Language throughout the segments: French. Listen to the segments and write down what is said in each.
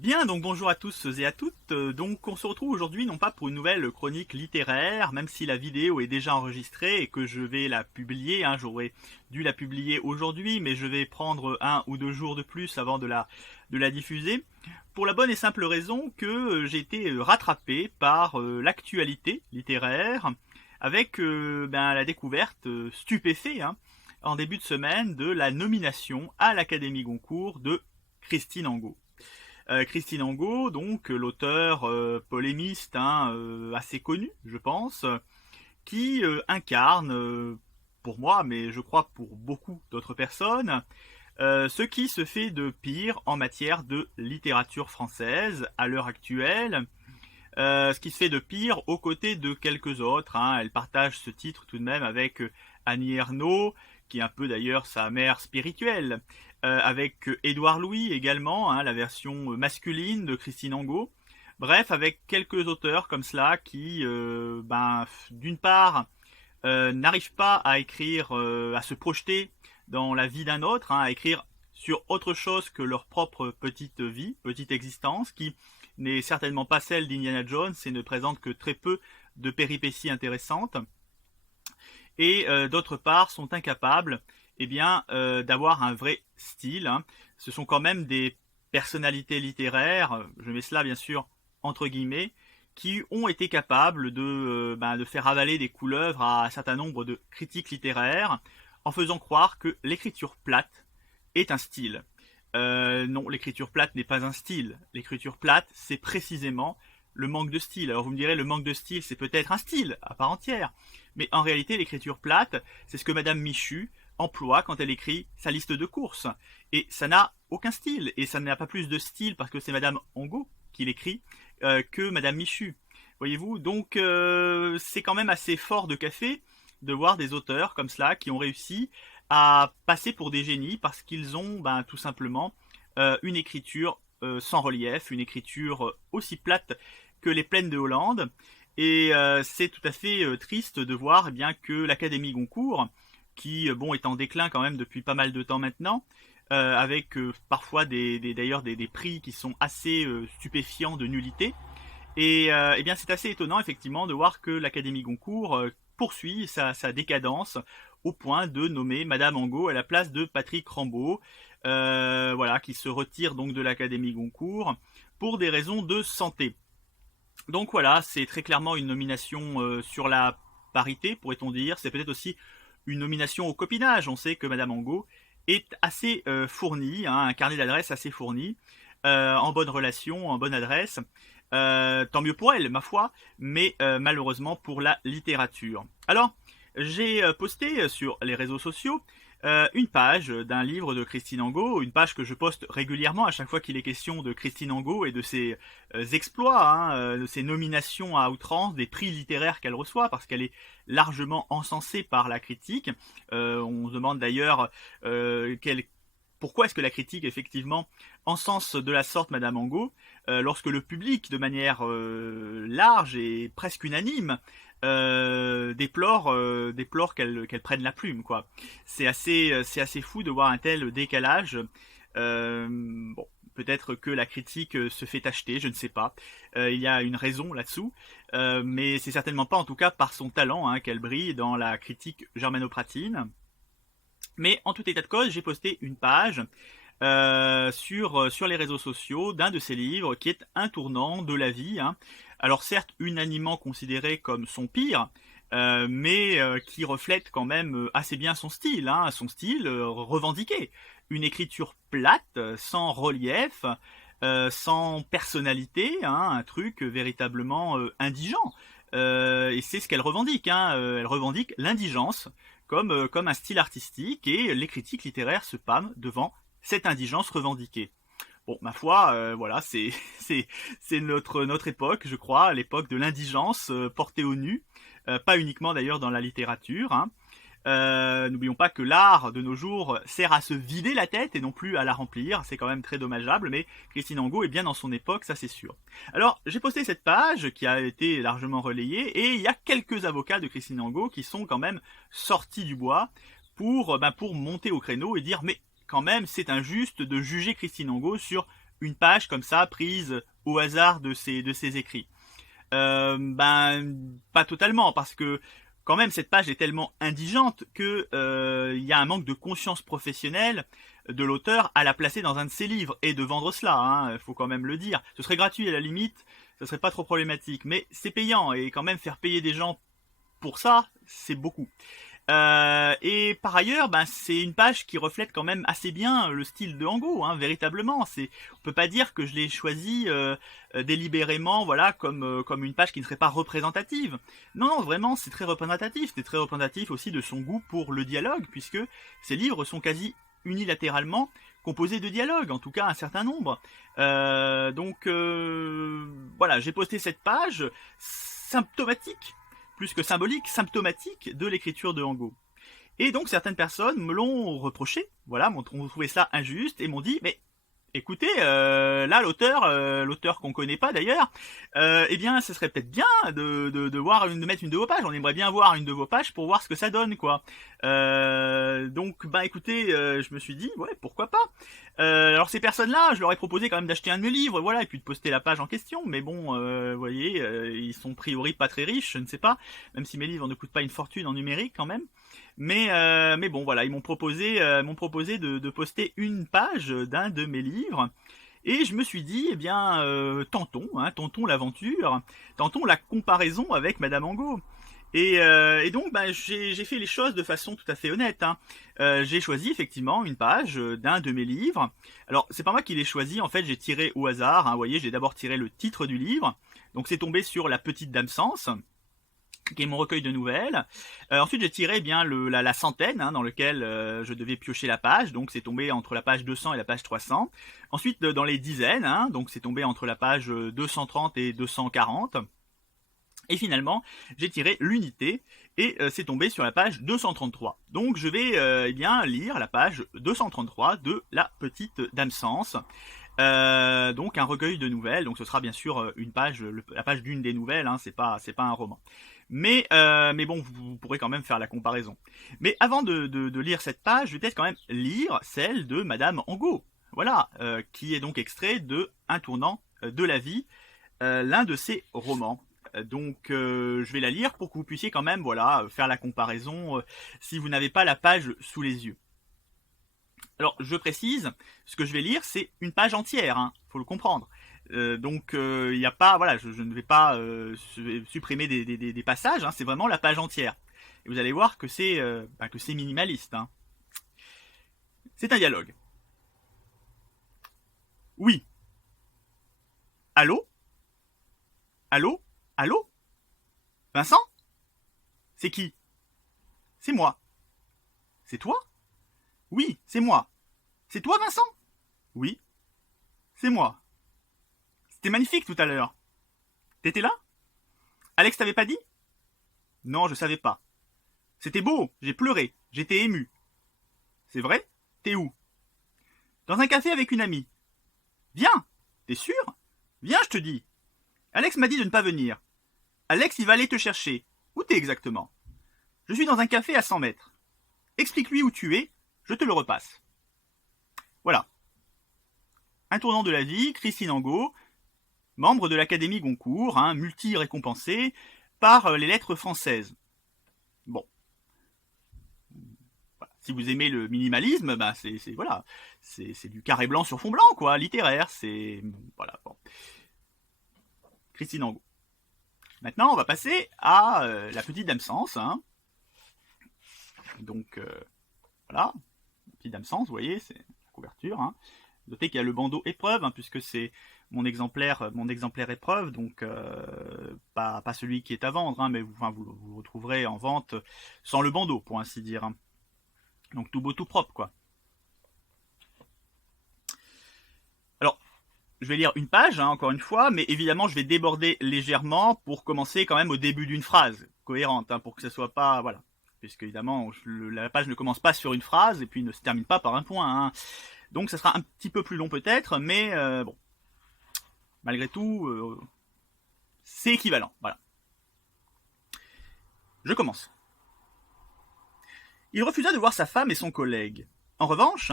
Bien, donc bonjour à tous et à toutes. Donc on se retrouve aujourd'hui non pas pour une nouvelle chronique littéraire, même si la vidéo est déjà enregistrée et que je vais la publier, j'aurais dû la publier aujourd'hui, mais je vais prendre 1 ou 2 jours de plus avant de la diffuser, pour la bonne et simple raison que j'ai été rattrapé par l'actualité littéraire, avec la découverte stupéfait, en début de semaine, de la nomination à l'Académie Goncourt de Christine Angot. Christine Angot, donc l'auteur polémiste assez connu, je pense, qui incarne, pour moi, mais je crois pour beaucoup d'autres personnes, ce qui se fait de pire en matière de littérature française à l'heure actuelle, ce qui se fait de pire aux côtés de quelques autres. Elle partage ce titre tout de même avec Annie Ernaux, qui est un peu d'ailleurs sa mère spirituelle, avec Édouard Louis également, la version masculine de Christine Angot. Bref, avec quelques auteurs comme cela qui, d'une part, n'arrivent pas à écrire, à se projeter dans la vie d'un autre, à écrire sur autre chose que leur propre petite vie, petite existence, qui n'est certainement pas celle d'Indiana Jones et ne présente que très peu de péripéties intéressantes, et d'autre part sont incapables d'avoir un vrai style. Ce sont quand même des personnalités littéraires, je mets cela bien sûr entre guillemets, qui ont été capables de faire avaler des couleuvres à un certain nombre de critiques littéraires en faisant croire que l'écriture plate est un style. Non, l'écriture plate n'est pas un style. L'écriture plate, c'est précisément le manque de style. Alors vous me direz, le manque de style, c'est peut-être un style à part entière. Mais en réalité, l'écriture plate, c'est ce que Madame Michu emploie quand elle écrit sa liste de courses. Et ça n'a aucun style. Et ça n'a pas plus de style parce que c'est Madame Angot qui l'écrit que Madame Michu. Voyez-vous, donc c'est quand même assez fort de café de voir des auteurs comme cela qui ont réussi à passer pour des génies parce qu'ils ont tout simplement une écriture sans relief, une écriture aussi plate que les plaines de Hollande. Et c'est tout à fait triste de voir que l'Académie Goncourt, qui est en déclin quand même depuis pas mal de temps maintenant, avec parfois d'ailleurs des prix qui sont assez stupéfiants de nullité. Et c'est assez étonnant effectivement de voir que l'Académie Goncourt poursuit sa décadence au point de nommer Madame Angot à la place de Patrick Rambaud, qui se retire donc de l'Académie Goncourt pour des raisons de santé. Donc voilà, c'est très clairement une nomination sur la parité, pourrait-on dire. C'est peut-être aussi une nomination au copinage. On sait que Madame Angot est assez fournie, un carnet d'adresses assez fourni, en bonne relation, en bonne adresse. Tant mieux pour elle, ma foi, mais malheureusement pour la littérature. Alors, j'ai posté sur les réseaux sociaux une page d'un livre de Christine Angot, une page que je poste régulièrement à chaque fois qu'il est question de Christine Angot et de ses exploits, de ses nominations à outrance, des prix littéraires qu'elle reçoit, parce qu'elle est largement encensée par la critique. On se demande d'ailleurs pourquoi est-ce que la critique, effectivement, encense de la sorte Madame Angot, lorsque le public, de manière large et presque unanime, déplore qu'elle prenne la plume, quoi. C'est assez fou de voir un tel décalage. Peut-être que la critique se fait acheter, je ne sais pas. Il y a une raison là-dessous, mais c'est certainement pas, en tout cas, par son talent qu'elle brille dans la critique germanopratine. Mais en tout état de cause, j'ai posté une page sur les réseaux sociaux d'un de ses livres qui est un tournant de la vie. Alors certes, unanimement considéré comme son pire, mais qui reflète quand même assez bien son style, revendiqué. Une écriture plate, sans relief, sans personnalité, un truc véritablement indigent. Et c'est ce qu'elle revendique. Elle revendique l'indigence comme un style artistique, et les critiques littéraires se pâment devant cette indigence revendiquée. Bon, ma foi, voilà, c'est notre époque, je crois, l'époque de l'indigence portée au nu, pas uniquement d'ailleurs dans la littérature. N'oublions pas que l'art de nos jours sert à se vider la tête et non plus à la remplir. C'est quand même très dommageable, mais Christine Angot est bien dans son époque, ça c'est sûr. Alors, j'ai posté cette page qui a été largement relayée, et il y a quelques avocats de Christine Angot qui sont quand même sortis du bois pour monter au créneau et dire mais quand même c'est injuste de juger Christine Angot sur une page comme ça prise au hasard de ses écrits. Pas totalement, parce que quand même cette page est tellement indigente que il y a un manque de conscience professionnelle de l'auteur à la placer dans un de ses livres et de vendre cela, hein, faut quand même le dire. Ce serait gratuit à la limite, ce serait pas trop problématique, mais c'est payant et quand même faire payer des gens pour ça, c'est beaucoup. Et par ailleurs, c'est une page qui reflète quand même assez bien le style de Angot, hein, véritablement. On peut pas dire que je l'ai choisi délibérément, voilà, comme une page qui ne serait pas représentative. Non, non, vraiment, c'est très représentatif. C'est très représentatif aussi de son goût pour le dialogue, puisque ces livres sont quasi unilatéralement composés de dialogues, en tout cas un certain nombre. Voilà, j'ai posté cette page symptomatique, plus que symbolique, symptomatique de l'écriture de Angot. Et donc certaines personnes me l'ont reproché, voilà, m'ont trouvé ça injuste et m'ont dit, mais écoutez, là l'auteur qu'on connaît pas d'ailleurs, eh bien, ce serait peut-être bien de voir de mettre une de vos pages. On aimerait bien voir une de vos pages pour voir ce que ça donne, quoi. Écoutez, je me suis dit, ouais, pourquoi pas. Alors ces personnes-là, je leur ai proposé quand même d'acheter un de mes livres, voilà, et puis de poster la page en question. Mais bon, vous voyez, ils sont a priori pas très riches, je ne sais pas, même si mes livres ne coûtent pas une fortune en numérique quand même. Mais bon, voilà, ils m'ont proposé de poster une page d'un de mes livres. Et je me suis dit, eh bien, tentons l'aventure, tentons la comparaison avec Madame Angot. Et donc, j'ai fait les choses de façon tout à fait honnête, hein. J'ai choisi effectivement une page d'un de mes livres. Alors, c'est pas moi qui l'ai choisi, en fait, j'ai tiré au hasard, hein. Vous voyez, j'ai d'abord tiré le titre du livre. Donc, c'est tombé sur La Petite Dame Sens, qui est mon recueil de nouvelles. Ensuite, j'ai tiré bien la centaine, hein, dans lequel je devais piocher la page, donc c'est tombé entre la page 200 et la page 300. Ensuite, dans les dizaines, hein, donc c'est tombé entre la page 230 et 240. Et finalement, j'ai tiré l'unité et c'est tombé sur la page 233. Donc je vais lire la page 233 de La Petite Dame Sens. Donc un recueil de nouvelles, donc ce sera bien sûr une page, la page d'une des nouvelles, hein, c'est pas un roman. Mais bon, vous pourrez quand même faire la comparaison. Mais avant de lire cette page, je vais peut-être quand même lire celle de Madame Angot. Voilà, qui est donc extrait de Un tournant de la vie, l'un de ses romans. Donc je vais la lire pour que vous puissiez quand même faire la comparaison si vous n'avez pas la page sous les yeux. Alors je précise, ce que je vais lire c'est une page entière, hein, faut le comprendre. Il n'y a pas, voilà, je ne vais pas supprimer des passages, hein, c'est vraiment la page entière. Et vous allez voir que c'est minimaliste, hein. C'est un dialogue. Oui. Allô? Allô? Allô? Vincent? C'est qui? C'est moi. C'est toi? Oui, c'est moi. C'est toi, Vincent? Oui, c'est moi. C'était magnifique tout à l'heure. T'étais là? Alex t'avait pas dit? Non, je savais pas. C'était beau, j'ai pleuré, j'étais ému. C'est vrai? T'es où? Dans un café avec une amie. Viens! T'es sûr? Viens, je te dis. Alex m'a dit de ne pas venir. Alex, il va aller te chercher. Où t'es exactement? Je suis dans un café à 100 mètres. Explique-lui où tu es, je te le repasse. Voilà. Un tournant de la vie, Christine Angot, membre de l'Académie Goncourt, hein, multi-récompensée par les lettres françaises. Bon. Voilà. Si vous aimez le minimalisme, c'est du carré blanc sur fond blanc, quoi, littéraire. C'est voilà. Bon. Christine Angot. Maintenant, on va passer à La Petite Dame Sens, hein. Donc voilà, La Petite Dame Sens, vous voyez, c'est la couverture, hein. Notez qu'il y a le bandeau épreuve, hein, puisque c'est mon exemplaire épreuve, donc pas celui qui est à vendre, hein, mais vous le retrouverez en vente sans le bandeau, pour ainsi dire, hein. Donc tout beau, tout propre, quoi. Alors, je vais lire une page, hein, encore une fois, mais évidemment je vais déborder légèrement pour commencer quand même au début d'une phrase cohérente, hein, pour que ce soit pas, voilà, puisque évidemment la page ne commence pas sur une phrase et puis ne se termine pas par un point, hein. Donc ça sera un petit peu plus long peut-être, mais bon, malgré tout, c'est équivalent, voilà. Je commence. Il refusa de voir sa femme et son collègue. En revanche,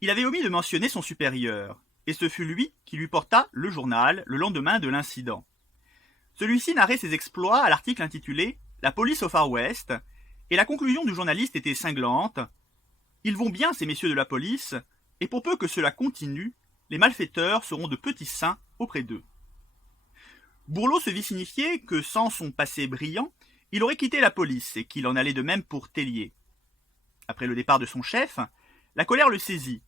il avait omis de mentionner son supérieur. et ce fut lui qui lui porta le journal le lendemain de l'incident. Celui-ci narrait ses exploits à l'article intitulé « La police au Far West », et la conclusion du journaliste était cinglante. Ils vont bien, ces messieurs de la police, et pour peu que cela continue, les malfaiteurs seront de petits saints auprès d'eux. Bourlot se vit signifier que sans son passé brillant, il aurait quitté la police et qu'il en allait de même pour Tellier. Après le départ de son chef, la colère le saisit,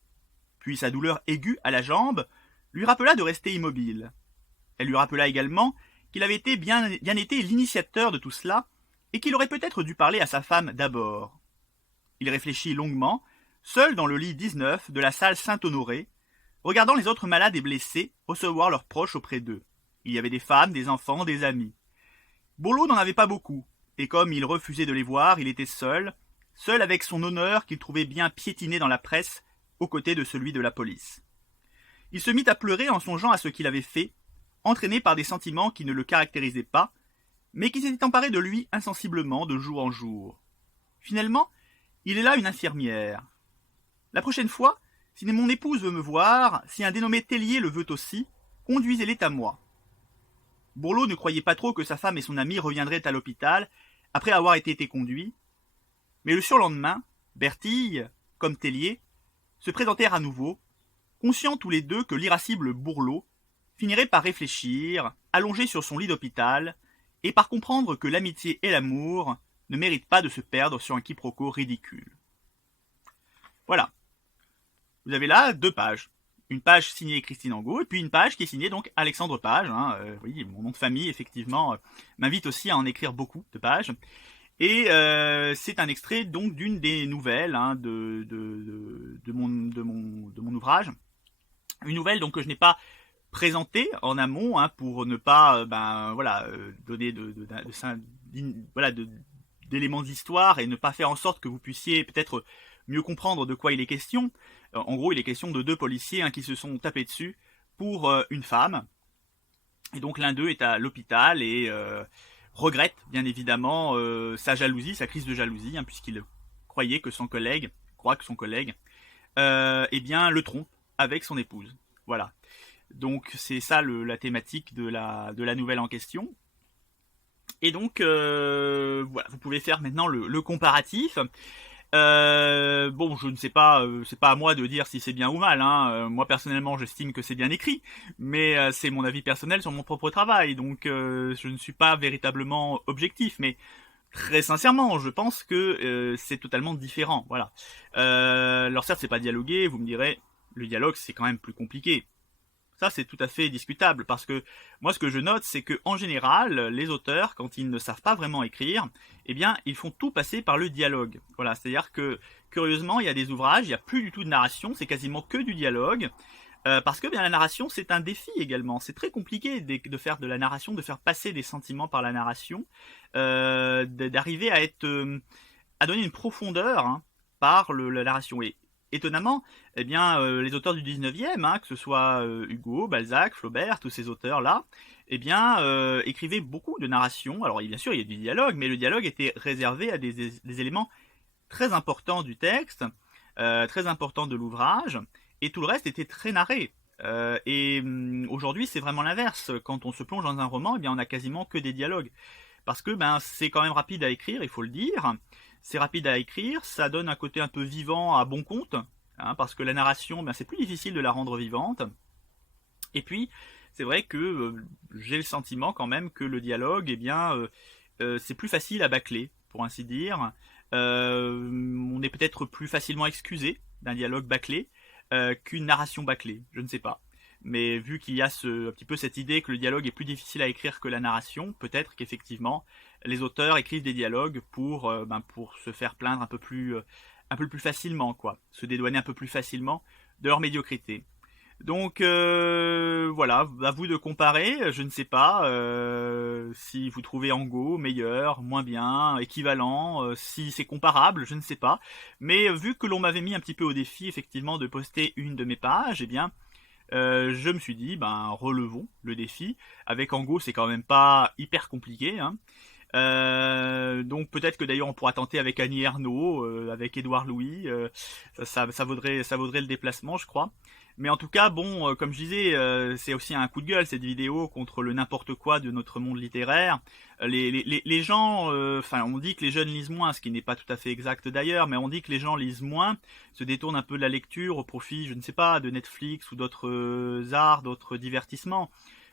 puis sa douleur aiguë à la jambe lui rappela de rester immobile. Elle lui rappela également qu'il avait été bien été l'initiateur de tout cela et qu'il aurait peut-être dû parler à sa femme d'abord. Il réfléchit longuement, seul dans le lit 19 de la salle Saint-Honoré, regardant les autres malades et blessés recevoir leurs proches auprès d'eux. Il y avait des femmes, des enfants, des amis. Bourlot n'en avait pas beaucoup, et comme il refusait de les voir, il était seul avec son honneur qu'il trouvait bien piétiné dans la presse, aux côtés de celui de la police. Il se mit à pleurer en songeant à ce qu'il avait fait, entraîné par des sentiments qui ne le caractérisaient pas, mais qui s'étaient emparés de lui insensiblement de jour en jour. Finalement, il est là une infirmière. La prochaine fois, si mon épouse veut me voir, si un dénommé Tellier le veut aussi, conduisez-les à moi. Bourlot ne croyait pas trop que sa femme et son ami reviendraient à l'hôpital après avoir été conduits, mais le surlendemain, Bertille, comme Tellier, se présentèrent à nouveau, conscients tous les deux que l'irascible Bourlot finirait par réfléchir, allongé sur son lit d'hôpital, et par comprendre que l'amitié et l'amour ne méritent pas de se perdre sur un quiproquo ridicule. Voilà. Vous avez là 2 pages. Une page signée Christine Angot, et puis une page qui est signée donc Alexandre Page. Oui, mon nom de famille, effectivement, m'invite aussi à en écrire beaucoup de pages. Et c'est un extrait donc d'une des nouvelles de mon ouvrage. Une nouvelle donc que je n'ai pas présentée en amont pour ne pas donner d'éléments d'histoire et ne pas faire en sorte que vous puissiez peut-être mieux comprendre de quoi il est question. En gros, il est question de 2 policiers qui se sont tapés dessus pour une femme. Et donc l'un d'eux est à l'hôpital et regrette bien évidemment sa jalousie, sa crise de jalousie, puisqu'il croit que son collègue, le trompe avec son épouse. Voilà. Donc c'est ça la thématique de la nouvelle en question. Et donc voilà, vous pouvez faire maintenant le comparatif. Je ne sais pas, c'est pas à moi de dire si c'est bien ou mal. Moi personnellement, j'estime que c'est bien écrit, mais c'est mon avis personnel sur mon propre travail, donc je ne suis pas véritablement objectif. Mais très sincèrement, je pense que c'est totalement différent. Voilà. Alors certes, c'est pas dialogué. Vous me direz, le dialogue c'est quand même plus compliqué. Ça, c'est tout à fait discutable, parce que moi, ce que je note, c'est que en général, les auteurs, quand ils ne savent pas vraiment écrire, ils font tout passer par le dialogue. Voilà, c'est-à-dire que, curieusement, il y a des ouvrages, il n'y a plus du tout de narration, c'est quasiment que du dialogue, parce que la narration, c'est un défi également. C'est très compliqué de faire de la narration, de faire passer des sentiments par la narration, d'arriver à donner une profondeur par la narration. Et étonnamment, les auteurs du 19e, que ce soit Hugo, Balzac, Flaubert, tous ces auteurs-là, écrivaient beaucoup de narration. Alors bien sûr, il y a du dialogue, mais le dialogue était réservé à des éléments très importants du texte, très importants de l'ouvrage, et tout le reste était très narré. Aujourd'hui, c'est vraiment l'inverse. Quand on se plonge dans un roman, on a quasiment que des dialogues. Parce que c'est quand même rapide à écrire, il faut le dire. C'est rapide à écrire, ça donne un côté un peu vivant à bon compte, parce que la narration, c'est plus difficile de la rendre vivante. Et puis, c'est vrai que j'ai le sentiment quand même que le dialogue, c'est plus facile à bâcler, pour ainsi dire. On est peut-être plus facilement excusé d'un dialogue bâclé qu'une narration bâclée, je ne sais pas. Mais vu qu'il y a un petit peu cette idée que le dialogue est plus difficile à écrire que la narration, peut-être qu'effectivement les auteurs écrivent des dialogues pour se faire plaindre un peu plus facilement, se dédouaner un peu plus facilement de leur médiocrité. Donc voilà, à vous de comparer. Je ne sais pas si vous trouvez Angot meilleur, moins bien, équivalent, si c'est comparable, je ne sais pas. Mais vu que l'on m'avait mis un petit peu au défi effectivement de poster une de mes pages, je me suis dit, relevons le défi. Avec Angot, c'est quand même pas hyper compliqué. Donc peut-être que d'ailleurs on pourra tenter avec Annie Ernaux, avec Édouard Louis. Ça vaudrait le déplacement, je crois. Mais en tout cas, bon, comme je disais, c'est aussi un coup de gueule cette vidéo contre le n'importe quoi de notre monde littéraire. Les gens, enfin, on dit que les jeunes lisent moins, ce qui n'est pas tout à fait exact d'ailleurs, mais on dit que les gens lisent moins, se détournent un peu de la lecture au profit, je ne sais pas, de Netflix ou d'autres arts, d'autres divertissements.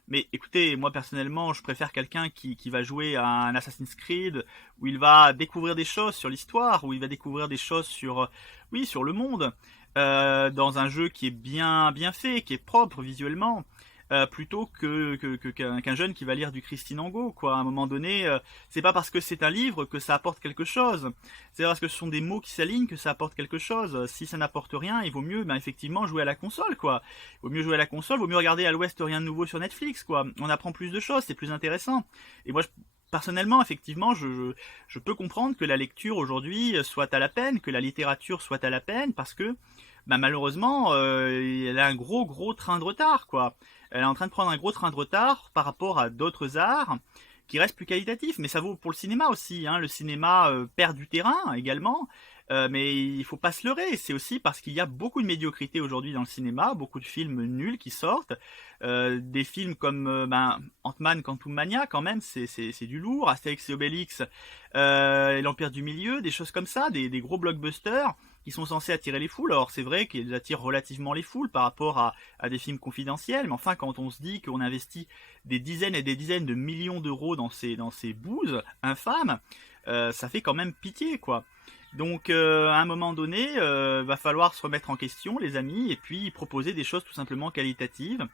Mais écoutez, moi personnellement, je préfère quelqu'un qui va jouer à un Assassin's Creed, où il va découvrir des choses sur l'histoire, où il va découvrir des choses sur, oui, sur le monde, dans un jeu qui est bien fait, qui est propre visuellement, plutôt qu'un jeune qui va lire du Christine Angot, quoi. À un moment donné, c'est pas parce que c'est un livre que ça apporte quelque chose. C'est parce que ce sont des mots qui s'alignent que ça apporte quelque chose. Si ça n'apporte rien, il vaut mieux, ben, effectivement, jouer à la console, quoi. Il vaut mieux jouer à la console, il vaut mieux regarder à l'Ouest rien de nouveau sur Netflix, quoi. On apprend plus de choses, c'est plus intéressant. Et moi, personnellement, effectivement, je peux comprendre que la lecture aujourd'hui soit à la peine, que la littérature soit à la peine, parce que bah, malheureusement, elle a un gros train de retard, quoi. Elle est en train de prendre un gros train de retard par rapport à d'autres arts qui restent plus qualitatifs. Mais ça vaut pour le cinéma aussi, hein. Le cinéma perd du terrain également. Mais il faut pas se leurrer, c'est aussi parce qu'il y a beaucoup de médiocrité aujourd'hui dans le cinéma, beaucoup de films nuls qui sortent, des films comme ben, Ant-Man Quantumania quand même, c'est du lourd, Astérix et Obélix, et l'Empire du Milieu, des choses comme ça, des gros blockbusters qui sont censés attirer les foules. Alors c'est vrai qu'ils attirent relativement les foules par rapport à des films confidentiels, mais enfin quand on se dit qu'on investit des dizaines et des dizaines de millions d'euros dans ces bouses infâmes, ça fait quand même pitié, quoi. Donc à un moment donné, va falloir se remettre en question, les amis, et puis proposer des choses tout simplement qualitatives.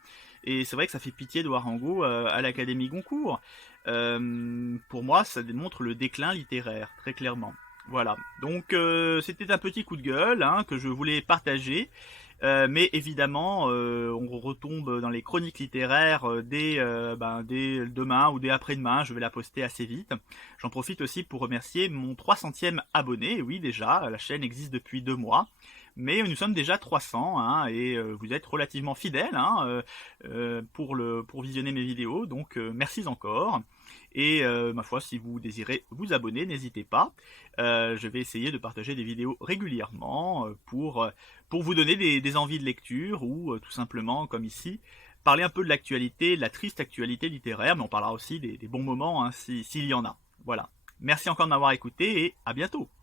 Et c'est vrai que ça fait pitié de voir Rango à l'Académie Goncourt. Pour moi, ça démontre le déclin littéraire, très clairement. Voilà. Donc c'était un petit coup de gueule hein, que je voulais partager. Mais évidemment, on retombe dans les chroniques littéraires dès demain ou dès après-demain. Je vais la poster assez vite. J'en profite aussi pour remercier mon 300e abonné. Oui, déjà, la chaîne existe depuis 2 mois. Mais nous sommes déjà 300 hein, et vous êtes relativement fidèles hein, pour visionner mes vidéos. Donc merci encore. Et ma foi, si vous désirez vous abonner, n'hésitez pas. Je vais essayer de partager des vidéos régulièrement pour vous donner des envies de lecture ou tout simplement, comme ici, parler un peu de l'actualité, de la triste actualité littéraire, mais on parlera aussi des bons moments hein, s'il y en a. Voilà. Merci encore de m'avoir écouté et à bientôt.